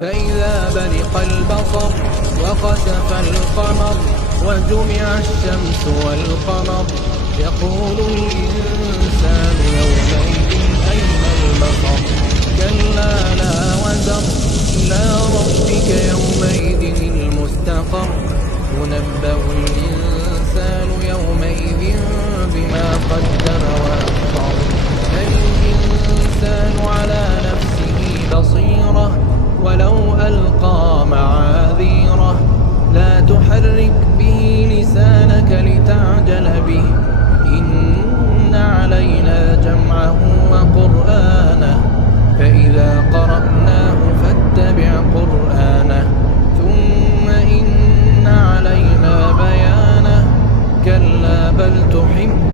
فإذا برق البصر وخسف القمر وجمع الشمس والقمر يقول الإنسان يومئذ أين المفر كلا لا وزر إلى ربك يومئذ المستقر ينبأ الإنسان يومئذ بما قدم وأخر بل الإنسان على نفسه بصيرة ولو ألقى معاذيره لا تحرك به لسانك لتعجل به إن علينا جمعه وقرآنه فإذا قرأ